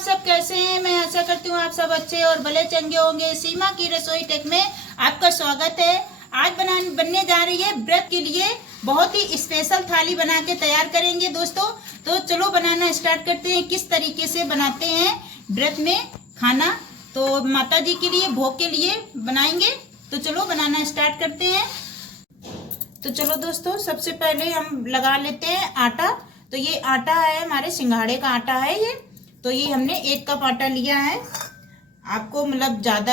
आप सब कैसे हैं। मैं आशा करती हूँ आप सब अच्छे और भले चंगे होंगे। सीमा की रसोई टेक में आपका स्वागत है। आज बनने जा रही है व्रत के लिए बहुत ही स्पेशल थाली बना के तैयार करेंगे दोस्तों। तो चलो बनाना स्टार्ट करते हैं। किस तरीके से बनाते हैं व्रत में खाना, तो माता जी के लिए भोग के लिए बनाएंगे। तो चलो बनाना स्टार्ट करते हैं। तो चलो दोस्तों, सबसे पहले हम लगा लेते हैं आटा। तो ये आटा है, हमारे सिंघाड़े का आटा है ये। तो ये हमने 1 कप आटा लिया है। आपको मतलब ज़्यादा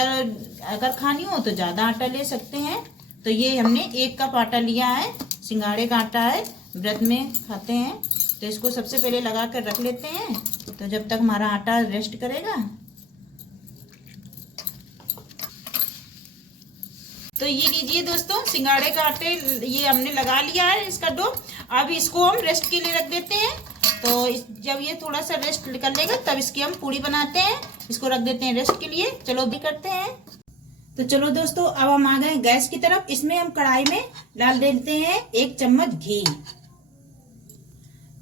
अगर खानी हो तो ज़्यादा आटा ले सकते हैं। तो ये हमने 1 कप आटा लिया है, सिंघाड़े का आटा है, व्रत में खाते हैं। तो इसको सबसे पहले लगा कर रख लेते हैं, तो जब तक हमारा आटा रेस्ट करेगा। तो ये लीजिए दोस्तों, सिंघाड़े का आटे ये हमने लगा लिया है इसका डो। अब इसको हम रेस्ट के लिए रख देते हैं। तो जब ये थोड़ा सा रेस्ट कर लेगा तब इसकी हम पूड़ी बनाते हैं। इसको रख देते हैं रेस्ट के लिए। चलो भी करते हैं। तो चलो दोस्तों, अब हम आ गए गैस की तरफ। इसमें हम कढ़ाई में डाल देते हैं 1 चम्मच घी।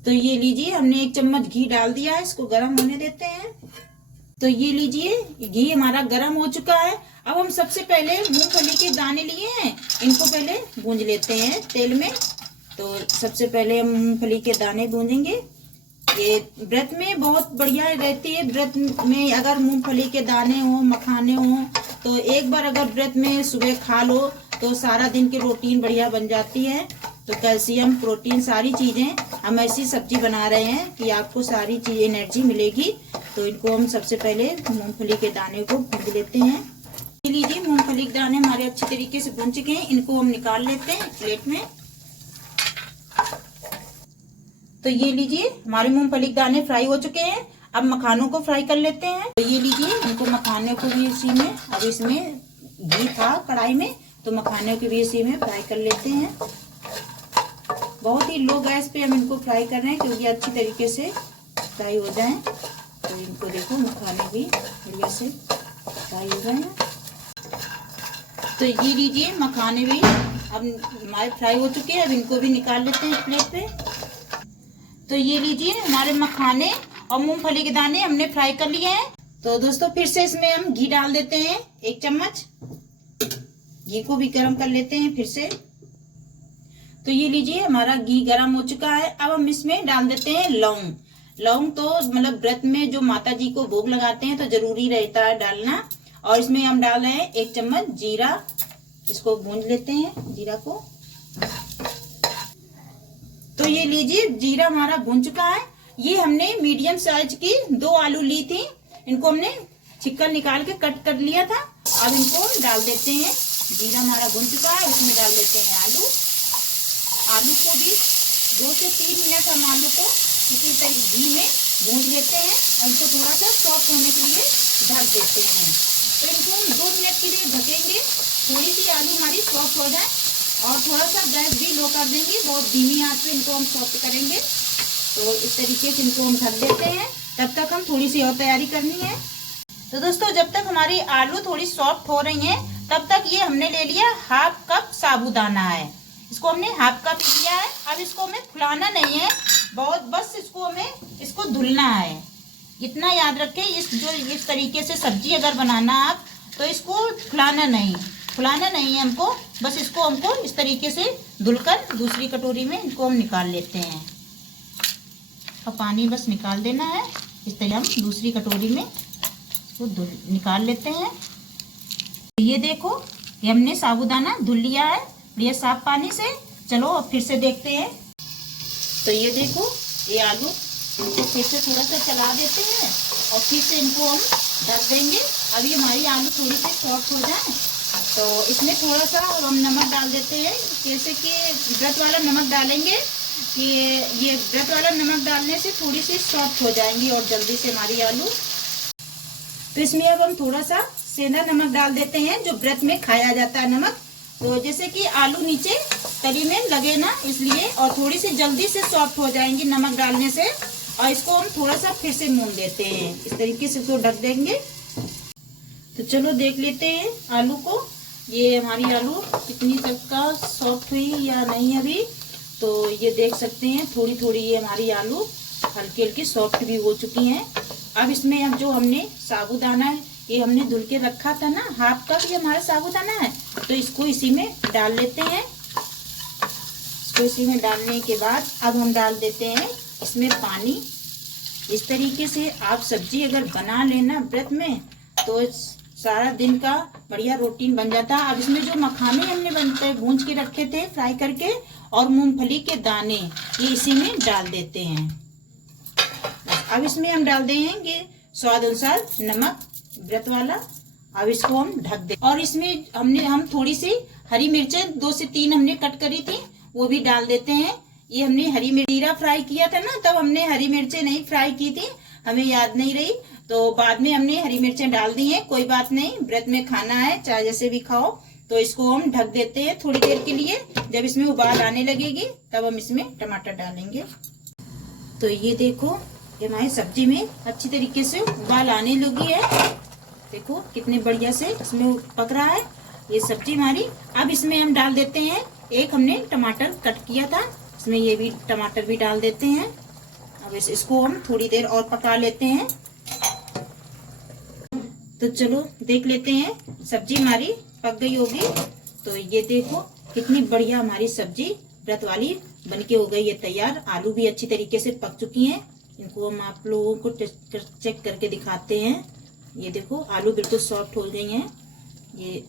तो ये लीजिए, हमने 1 चम्मच घी डाल दिया है। इसको गर्म होने देते हैं। तो ये लीजिए, घी हमारा गर्म हो चुका है। अब हम सबसे पहले मूंगफली के दाने लिए हैं, इनको पहले भूंज लेते हैं तेल में। तो सबसे पहले हम मूंगफली के दाने भूंजेंगे। ये व्रत में बहुत बढ़िया रहती है। व्रत में अगर मूंगफली के दाने हो, मखाने हो, तो एक बार अगर व्रत में सुबह खा लो तो सारा दिन की रूटीन बढ़िया बन जाती है। तो कैल्शियम, प्रोटीन, सारी चीजें, हम ऐसी सब्जी बना रहे हैं कि आपको सारी चीज एनर्जी मिलेगी। तो इनको हम सबसे पहले मूंगफली के दाने को भूंज लेते हैं। लीजिए, मूंगफली के दाने हमारे अच्छी तरीके से भून चुके हैं। इनको हम निकाल लेते हैं प्लेट में। तो ये लीजिए, हमारे मूंगफली के दाने फ्राई हो चुके हैं। अब मखानों को फ्राई कर लेते हैं। तो ये लीजिए, इनको मखाने को भी इसी में, अब इसमें घी था कढ़ाई में, तो मखाने को भी इसी में फ्राई कर लेते हैं। बहुत ही लो गैस पे हम इनको फ्राई कर रहे हैं क्योंकि अच्छी तरीके से फ्राई हो जाएं। तो इनको देखो, मखाने भी बढ़िया से फ्राई हो गए हैं। तो ये लीजिए, मखाने भी अब हमारे फ्राई हो चुके हैं। अब इनको भी निकाल लेते हैं प्लेट पे। तो ये लीजिए, हमारे मखाने और मूंगफली के दाने हमने फ्राई कर लिए हैं। तो दोस्तों, फिर से इसमें हम घी डाल देते हैं 1 चम्मच। घी को भी गर्म कर लेते हैं फिर से। तो ये लीजिए, हमारा घी गर्म हो चुका है। अब हम इसमें डाल देते हैं लौंग। लौंग तो मतलब व्रत में जो माता जी को भोग लगाते हैं तो जरूरी रहता है डालना। और इसमें हम डाल रहे हैं 1 चम्मच जीरा। इसको भूंज लेते हैं जीरा को। तो ये लीजिए, जीरा हमारा भून चुका है। ये हमने मीडियम साइज की 2 आलू ली थी। इनको हमने छिक्कर निकाल के कट कर लिया था। अब इनको डाल देते हैं। जीरा हमारा भून चुका है, इसमें डाल देते हैं आलू। आलू को भी 2 से 3 मिनट हम आलू को इसी तरह घी में भून लेते हैं और इनको थोड़ा सा सॉफ्ट होने के लिए ढक देते हैं। तो इनको हम 2 मिनट के लिए ढकेंगे, थोड़ी सी आलू हमारी सॉफ्ट हो जाए। और थोड़ा सा गैस भी लो कर देंगे, बहुत धीमी आंच पे इनको हम सॉफ्ट करेंगे। तो इस तरीके से इनको हम ढक देते हैं। तब तक हम थोड़ी सी और तैयारी करनी है। तो दोस्तों, जब तक हमारी आलू थोड़ी सॉफ्ट हो रही हैं, तब तक ये हमने ले लिया 1/2 कप साबूदाना है। इसको हमने 1/2 कप लिया है। अब इसको हमें फुलाना नहीं है बहुत, बस इसको धुलना है। इतना याद रखें, इस तरीके से सब्जी अगर बनाना आप, तो इसको फुलाना नहीं है हमको। बस इसको हमको इस तरीके से धुलकर दूसरी कटोरी में इनको हम निकाल लेते हैं। और पानी बस निकाल देना है। इस तरह हम दूसरी कटोरी में इसको निकाल लेते हैं। ये देखो, ये हमने साबूदाना धुल लिया है बढ़िया साफ पानी से। चलो अब फिर से देखते हैं। तो ये देखो, ये आलू, इनको फिर से थोड़ा सा चला देते हैं और फिर से इनको हम ढक देंगे। अभी हमारी आलू थोड़ी सी सॉफ्ट हो जाए तो इसमें थोड़ा सा हम नमक डाल देते हैं। जैसे कि व्रत वाला नमक डालेंगे कि ये व्रत वाला नमक डालने से थोड़ी सी सॉफ्ट हो जाएंगी और जल्दी से हमारी आलू। तो इसमें अब हम थोड़ा सा सेंधा नमक डाल देते हैं, जो व्रत में खाया जाता है नमक। तो जैसे कि आलू नीचे तरी में लगे ना, इसलिए, और थोड़ी सी जल्दी से सॉफ्ट हो जाएंगी नमक डालने से। और इसको हम थोड़ा सा फिर से भून देते हैं। इस तरीके से इसको ढक देंगे। तो चलो देख लेते हैं आलू को। ये हमारी आलू कितनी तक का सॉफ्ट हुई या नहीं अभी। तो ये देख सकते हैं, थोड़ी थोड़ी ये हमारी आलू हल्की हल्की सॉफ्ट भी हो चुकी हैं। अब इसमें अब जो हमने साबूदाना है, ये हमने धुल के रखा था ना, हाफ कप ये हमारा साबूदाना है, तो इसको इसी में डाल लेते हैं। इसको इसी में डालने के बाद अब हम डाल देते हैं इसमें पानी। इस तरीके से आप सब्जी अगर बना लेना व्रत में तो सारा दिन का बढ़िया रूटीन बन जाता है। अब इसमें जो मखाने हमने बनते भूंज के रखे थे फ्राई करके, और मूंगफली के दाने ये इसी में डाल देते हैं। अब इसमें हम डाल देंगे स्वाद अनुसार नमक व्रत वाला। अब इसको हम ढक दे, और इसमें हम थोड़ी सी हरी मिर्चें 2 से 3 हमने कट करी थी, वो भी डाल देते हैं। ये हमने हरी मिर्च जीरा फ्राई किया था ना, तब हमने हरी मिर्चें नहीं फ्राई की थी, हमें याद नहीं रही, तो बाद में हमने हरी मिर्चें डाल दी हैं। कोई बात नहीं, व्रत में खाना है, चाहे जैसे भी खाओ। तो इसको हम ढक देते हैं थोड़ी देर के लिए। जब इसमें उबाल आने लगेगी तब हम इसमें टमाटर डालेंगे। तो ये देखो, ये हमारी सब्जी में अच्छी तरीके से उबाल आने लगी है। देखो कितने बढ़िया से इसमें पक रहा है ये सब्जी हमारी। अब इसमें हम डाल देते हैं, एक हमने टमाटर कट किया था, इसमें ये भी टमाटर भी डाल देते हैं। अब इसको हम थोड़ी देर और पका लेते हैं। तो चलो देख लेते हैं, सब्जी हमारी पक गई होगी। तो ये देखो कितनी बढ़िया हमारी सब्जी व्रत वाली बनके हो गई है तैयार। आलू भी अच्छी तरीके से पक चुकी हैं। इनको हम आप लोगों को चेक करके दिखाते हैं। ये देखो आलू बिल्कुल सॉफ्ट हो गई हैं। ये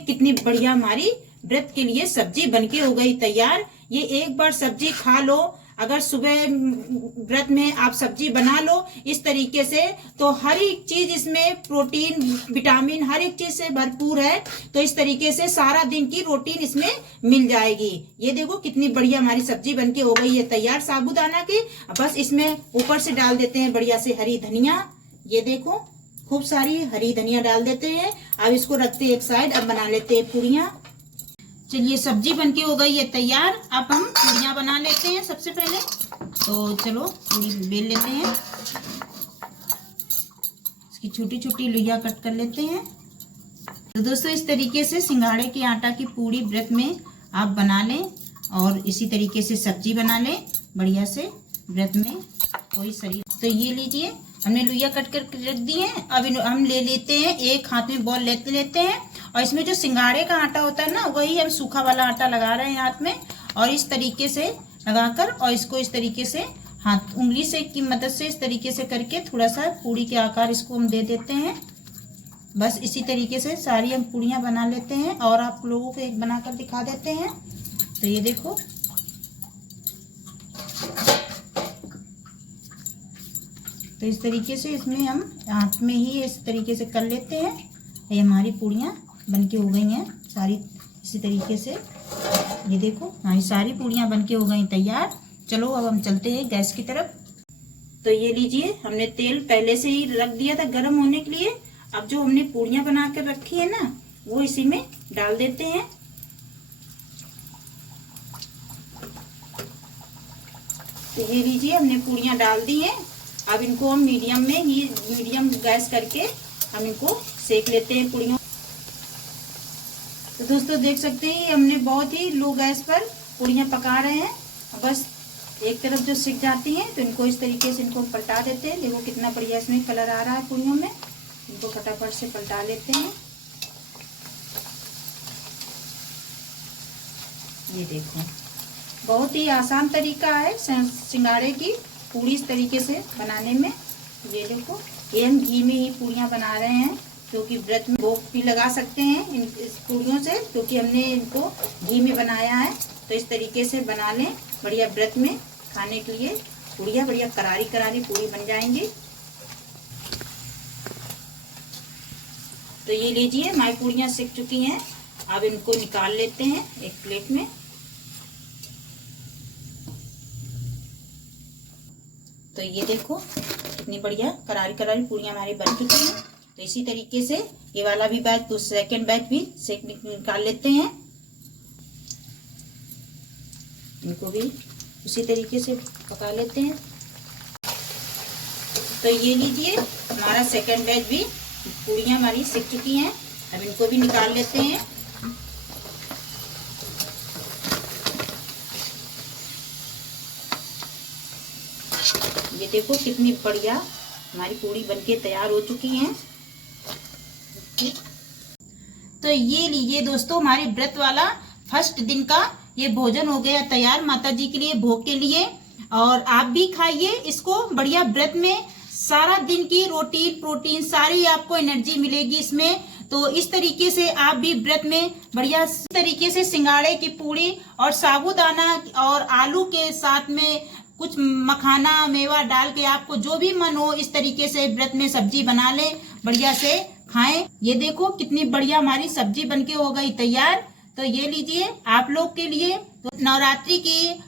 कितनी बढ़िया हमारी व्रत के लिए सब्जी बनके हो गई तैयार। ये एक बार सब्जी खा लो, अगर सुबह व्रत में आप सब्जी बना लो इस तरीके से, तो हर एक चीज इसमें प्रोटीन विटामिन हर एक चीज से भरपूर है। तो इस तरीके से सारा दिन की प्रोटीन इसमें मिल जाएगी। ये देखो कितनी बढ़िया हमारी सब्जी बनके हो गई है तैयार साबूदाना की। बस इसमें ऊपर से डाल देते हैं बढ़िया से हरी धनिया। ये देखो खूब सारी हरी धनिया डाल देते हैं। अब इसको रखते हैं एक साइड। अब बना लेते हैं पूड़ियाँ। चलिए सब्जी बनके हो गई है तैयार। अब हम पूड़ियाँ बना लेते हैं सबसे पहले। तो चलो पूड़ी बेल लेते हैं, इसकी छोटी छोटी लोइयाँ कट कर लेते हैं। तो दोस्तों इस तरीके से सिंघाड़े के आटा की पूड़ी व्रत में आप बना लें, और इसी तरीके से सब्जी बना लें बढ़िया से व्रत में कोई शरीर। तो ये लीजिए हमने लोइयाँ कट कर रख दी हैं। अब हम ले लेते हैं, एक हाथ में बॉल लेते हैं, और इसमें जो सिंघाड़े का आटा होता है ना, वही हम सूखा वाला आटा लगा रहे हैं हाथ में। और इस तरीके से लगाकर, और इसको इस तरीके से हाथ उंगली से की मदद से इस तरीके से करके थोड़ा सा पूड़ी के आकार इसको हम दे देते हैं। बस इसी तरीके से सारी हम पूड़ियाँ बना लेते हैं, और आप लोगों को एक बनाकर दिखा देते हैं। तो ये देखो तो इस तरीके से इसमें हम हाथ में ही इस तरीके से कर लेते हैं। ये हमारी पूड़ियाँ बनके हो गई हैं सारी इसी तरीके से। ये देखो हमारी सारी पूड़ियाँ बनके हो गई तैयार। चलो अब हम चलते हैं गैस की तरफ। तो ये लीजिए हमने तेल पहले से ही रख दिया था गर्म होने के लिए। अब जो हमने पूड़ियाँ बना कर रखी है ना, वो इसी में डाल देते हैं। तो ये लीजिए हमने पूड़ियाँ डाल दी हैं। अब इनको हम मीडियम गैस करके हम इनको सेक लेते हैं पूड़ियों। तो दोस्तों देख सकते हैं हमने बहुत ही लो गैस पर पूड़ियाँ पका रहे हैं। बस एक तरफ जो सिक जाती हैं तो इनको इस तरीके से इनको पलटा देते हैं। देखो कितना बढ़िया इसमें कलर आ रहा है पूड़ियों में। इनको फटाफट से पलटा लेते हैं। ये देखो बहुत ही आसान तरीका है सिंघाड़े की पूड़ी इस तरीके से बनाने में। ये देखो ये हम घी में ही पूड़ियाँ बना रहे हैं, क्योंकि व्रत में भोग भी लगा सकते हैं इस पूड़ियों से, क्योंकि हमने इनको घी में बनाया है। तो इस तरीके से बना लें बढ़िया व्रत में खाने के लिए। पूड़ियाँ बढ़िया करारी करारी पूड़ी बन जाएंगी। तो ये लीजिए हमारी पूड़ियाँ सिक चुकी हैं। अब इनको निकाल लेते हैं एक प्लेट में। तो ये देखो कितनी बढ़िया करारी करारी पूड़ियाँ हमारी बन चुकी हैं। तो इसी तरीके से ये वाला भी बैच, तो सेकंड बैच भी सेक निकाल लेते हैं। इनको भी उसी तरीके से पका लेते हैं। तो ये लीजिए हमारा सेकंड बैच भी पूड़ियाँ हमारी सिक चुकी हैं। अब इनको भी निकाल लेते हैं। ये देखो कितनी बढ़िया हमारी पूड़ी बनके तैयार हो चुकी है। तो ये लीजिए दोस्तों, हमारे व्रत वाला फर्स्ट दिन का ये भोजन हो गया तैयार माता जी के लिए, भोग के लिए। और आप भी खाइए इसको बढ़िया। व्रत में सारा दिन की रोटीन प्रोटीन सारी आपको एनर्जी मिलेगी इसमें। तो इस तरीके से आप भी व्रत में बढ़िया तरीके से सिंगाड़े की पूड़ी और साबूदाना और आलू के साथ में कुछ मखाना मेवा डाल के आपको जो भी मन हो इस तरीके से व्रत में सब्जी बना ले, बढ़िया से खाएं। ये देखो कितनी बढ़िया हमारी सब्जी बनके हो गई तैयार। तो ये लीजिए आप लोग के लिए। तो नवरात्रि की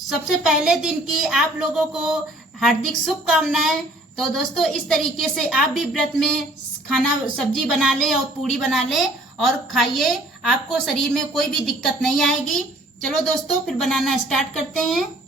सबसे पहले दिन की आप लोगों को हार्दिक शुभकामनाएं। तो दोस्तों इस तरीके से आप भी व्रत में खाना सब्जी बना ले और पूड़ी बना ले और खाइए, आपको शरीर में कोई भी दिक्कत नहीं आएगी। चलो दोस्तों फिर बनाना स्टार्ट करते हैं।